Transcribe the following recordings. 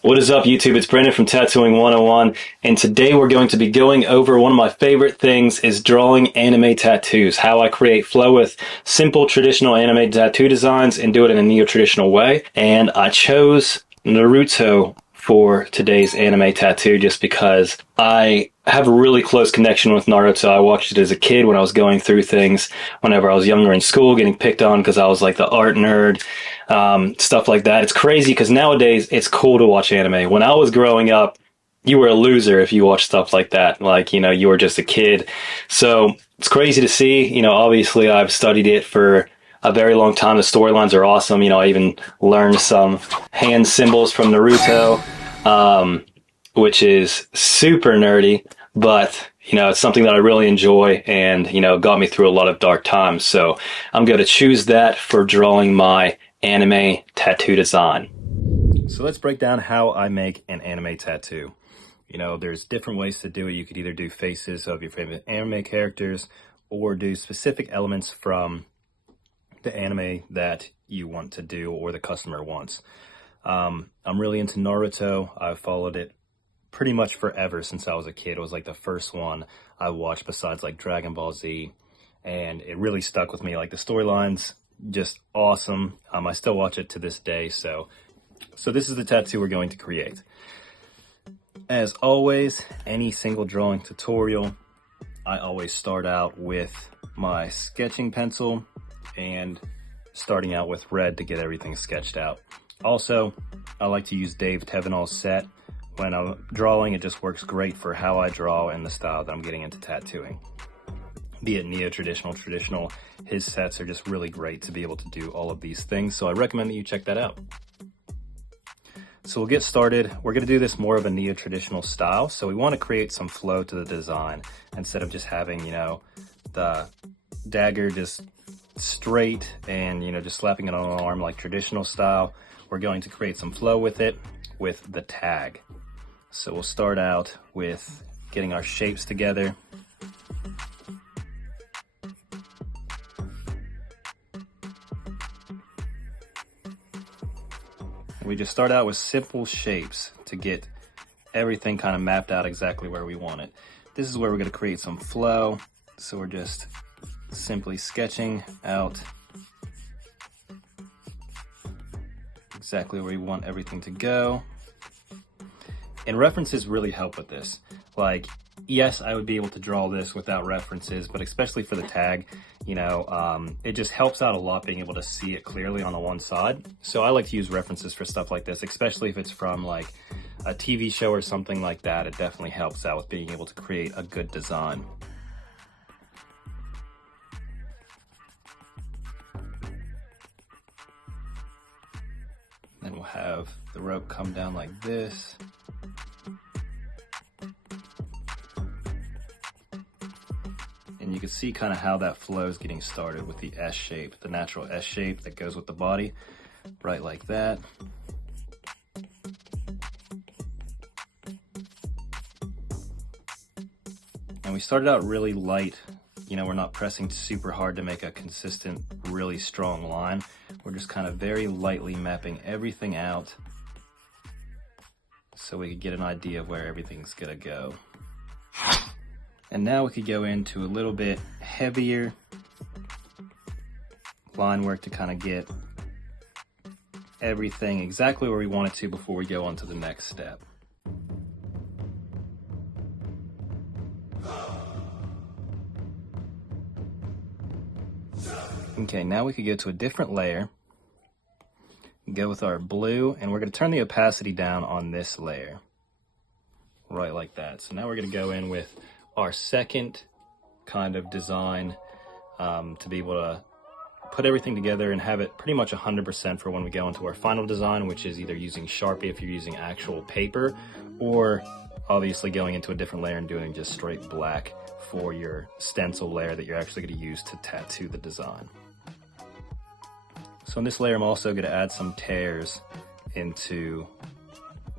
What is up, YouTube? It's Brandon from Tattooing 101, and today we're going to be going over one of my favorite things is drawing anime tattoos, how I create flow with simple traditional anime tattoo designs and do it in a neo-traditional way. And I chose Naruto for today's anime tattoo just because I have a really close connection with Naruto. I watched it as a kid when I was going through things whenever I was younger in school, getting picked on because I was like the art nerd, stuff like that. It's crazy because nowadays it's cool to watch anime. When I was growing up, you were a loser if you watched stuff like that. Like, you were just a kid. So it's crazy to see. Obviously I've studied it for a very long time. The storylines are awesome. I even learned some hand symbols from Naruto, which is super nerdy, but it's something that I really enjoy and, got me through a lot of dark times. So I'm going to choose that for drawing my anime tattoo design. So let's break down how I make an anime tattoo. There's different ways to do it. You could either do faces of your favorite anime characters or do specific elements from the anime that you want to do or the customer wants. I'm really into Naruto. I've followed it pretty much forever since I was a kid. It was like the first one I watched besides like Dragon Ball Z, and it really stuck with me. Like the storylines, just awesome. I still watch it to this day. So this is the tattoo we're going to create. As always, any single drawing tutorial, I always start out with my sketching pencil and starting out with red to get everything sketched out. Also, I like to use Dave Tevenall's set. When I'm drawing, it just works great for how I draw and the style that I'm getting into tattooing. Be it neo-traditional, traditional, his sets are just really great to be able to do all of these things. So I recommend that you check that out. So we'll get started. We're going to do this more of a neo-traditional style. So we want to create some flow to the design instead of just having, the dagger just straight and, just slapping it on an arm like traditional style. We're going to create some flow with it with the tag. So we'll start out with getting our shapes together. We just start out with simple shapes to get everything kind of mapped out exactly where we want it. This is where we're going to create some flow. So we're just simply sketching out exactly where we want everything to go. And references really help with this. Like, yes, I would be able to draw this without references, but especially for the tag, it just helps out a lot being able to see it clearly on the one side. So I like to use references for stuff like this, especially if it's from like a TV show or something like that. It definitely helps out with being able to create a good design. Then we'll have the rope come down like this. And you can see kind of how that flow is getting started with the S shape, the natural S shape that goes with the body, right like that. And we started out really light. We're not pressing super hard to make a consistent, really strong line. We're just kind of very lightly mapping everything out so we could get an idea of where everything's gonna go. And now we could go into a little bit heavier line work to kind of get everything exactly where we want it to before we go on to the next step. Okay, now we could go to a different layer, go with our blue, and we're going to turn the opacity down on this layer, right like that. So now we're going to go in with our second kind of design to be able to put everything together and have it pretty much 100% for when we go into our final design, which is either using Sharpie if you're using actual paper, or obviously going into a different layer and doing just straight black for your stencil layer that you're actually going to use to tattoo the design. So in this layer, I'm also going to add some tears into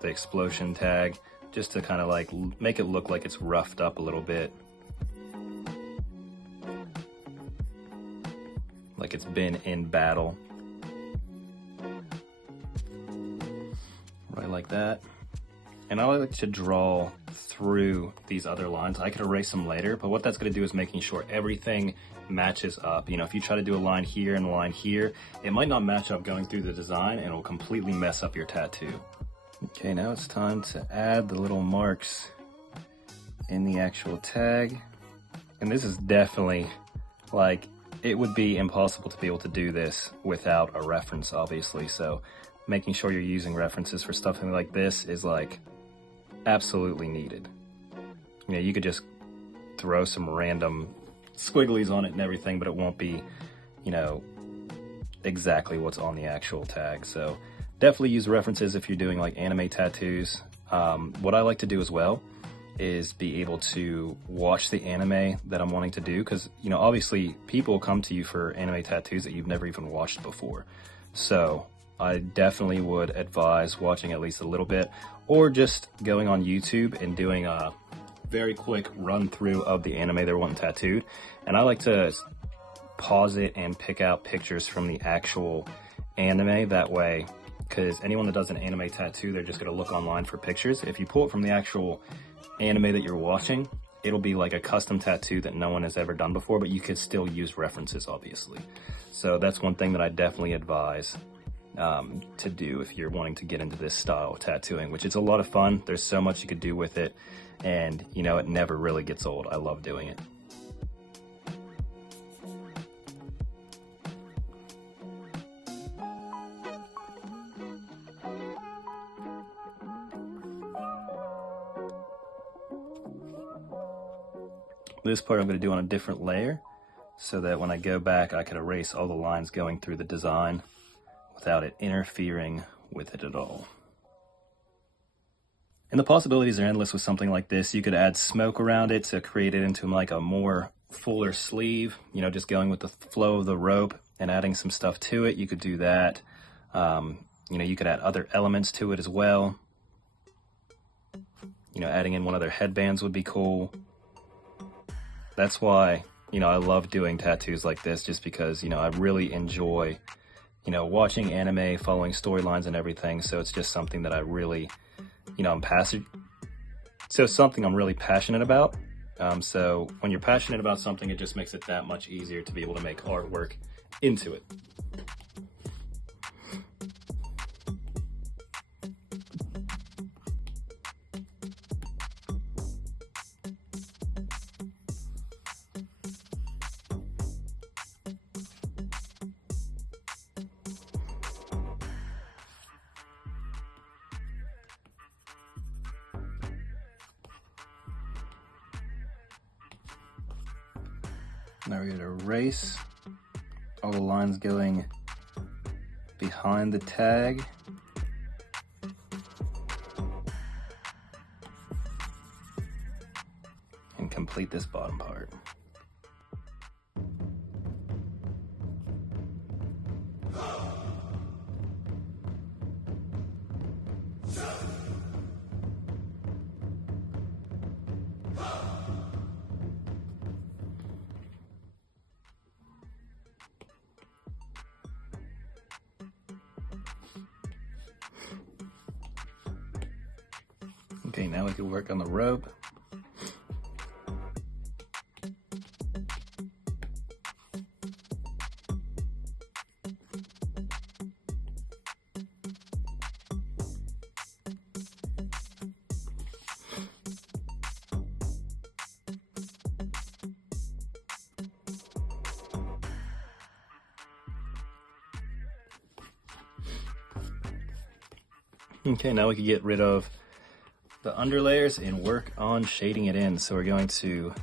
the explosion tag, just to kind of like make it look like it's roughed up a little bit. Like it's been in battle. Right like like that. And I like to draw through these other lines. I could erase them later, but what that's gonna do is making sure everything matches up. You know, if you try to do a line here and a line here, it might not match up going through the design and it'll completely mess up your tattoo. Okay, now it's time to add the little marks in the actual tag. And this is definitely, like, it would be impossible to be able to do this without a reference, obviously. So making sure you're using references for stuff like this is like absolutely needed. You know, you could just throw some random squigglies on it and everything, but it won't be, you know, exactly what's on the actual tag. So definitely use references if you're doing like anime tattoos. What I like to do as well is be able to watch the anime that I'm wanting to do, because, you know, obviously people come to you for anime tattoos that you've never even watched before. So I definitely would advise watching at least a little bit, or just going on YouTube and doing a very quick run through of the anime they're wanting tattooed. And I like to pause it and pick out pictures from the actual anime that way, because anyone that does an anime tattoo, they're just going to look online for pictures. If you pull it from the actual anime that you're watching, it'll be like a custom tattoo that no one has ever done before, but you could still use references, obviously. So that's one thing that I definitely advise to do if you're wanting to get into this style of tattooing, which is a lot of fun. There's so much you could do with it, and you know, it never really gets old. I love doing it. This part I'm going to do on a different layer, so that when I go back I can erase all the lines going through the design without it interfering with it at all. And the possibilities are endless with something like this. You could add smoke around it to create it into like a more fuller sleeve, you know, just going with the flow of the rope and adding some stuff to it. You could do that. You know, you could add other elements to it as well. You know, adding in one of their headbands would be cool. That's why, you know, I love doing tattoos like this, just because, you know, I really enjoy, you know, watching anime, following storylines and everything. So it's just something that I really, you know, something I'm really passionate about. So when you're passionate about something, it just makes it that much easier to be able to make artwork into it. Now we're going to erase all the lines going behind the tag. And complete this bottom part. Okay, now we can work on the rope. Okay, now we can get rid of the underlayers and work on shading it in. So we're going to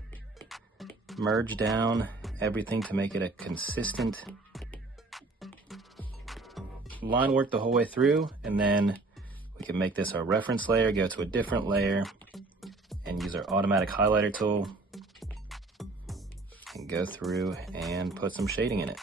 merge down everything to make it a consistent line work the whole way through, and then we can make this our reference layer, go to a different layer and use our automatic highlighter tool and go through and put some shading in it.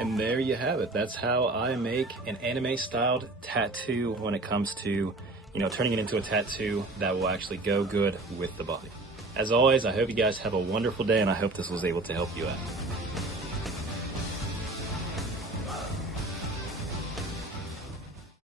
And there you have it. That's how I make an anime styled tattoo when it comes to, turning it into a tattoo that will actually go good with the body. As always, I hope you guys have a wonderful day, and I hope this was able to help you out.